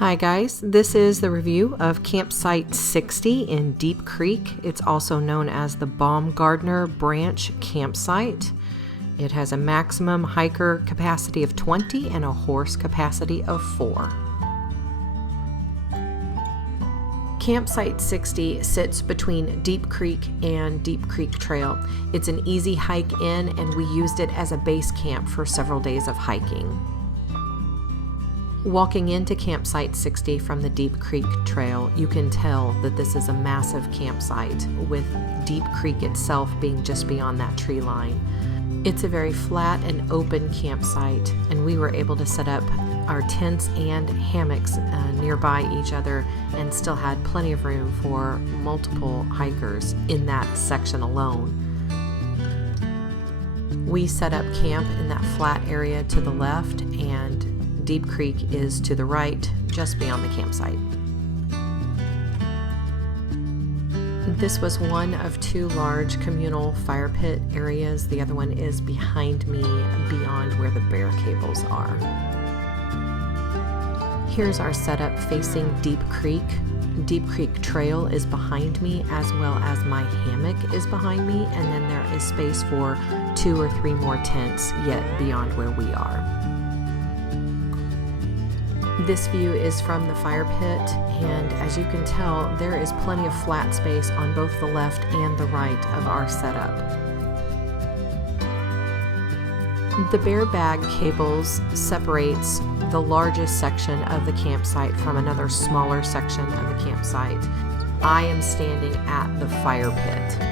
Hi guys, this is the review of Campsite 60 in Deep Creek. It's also known as the Baumgardner Branch Campsite. It has a maximum hiker capacity of 20 and a horse capacity of 4. Campsite 60 sits between Deep Creek and Deep Creek Trail. It's an easy hike in, and we used it as a base camp for several days of hiking. Walking into Campsite 60 from the Deep Creek Trail, you can tell that this is a massive campsite, with Deep Creek itself being just beyond that tree line. It's a very flat and open campsite, and we were able to set up our tents and hammocks nearby each other and still had plenty of room for multiple hikers in that section alone. We set up camp in that flat area to the left, and Deep Creek is to the right, just beyond the campsite. This was one of 2 large communal fire pit areas. The other one is behind me, beyond where the bear cables are. Here's our setup facing Deep Creek. Deep Creek Trail is behind me, as well as my hammock is behind me, and then there is space for 2 or 3 more tents yet beyond where we are. This view is from the fire pit, and as you can tell, there is plenty of flat space on both the left and the right of our setup. The bear bag cables separates the largest section of the campsite from another smaller section of the campsite. I am standing at the fire pit.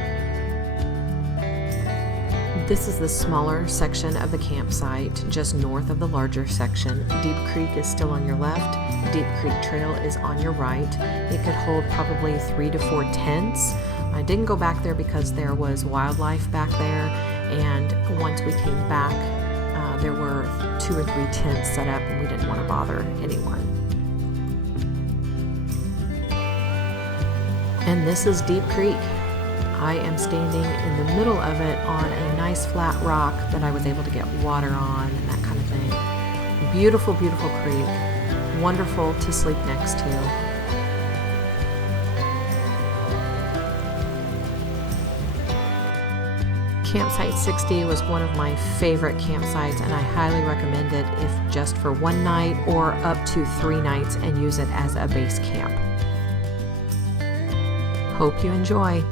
This is the smaller section of the campsite, just north of the larger section. Deep Creek is still on your left. Deep Creek Trail is on your right. It could hold probably 3 to 4 tents. I didn't go back there because there was wildlife back there, and once we came back, there were 2 or 3 tents set up, and we didn't want to bother anyone. And this is Deep Creek. I am standing in the middle of it on a nice flat rock that I was able to get water on and that kind of thing. Beautiful, beautiful creek. Wonderful to sleep next to. Campsite 60 was one of my favorite campsites, and I highly recommend it if just for one night or up to 3 nights, and use it as a base camp. Hope you enjoy.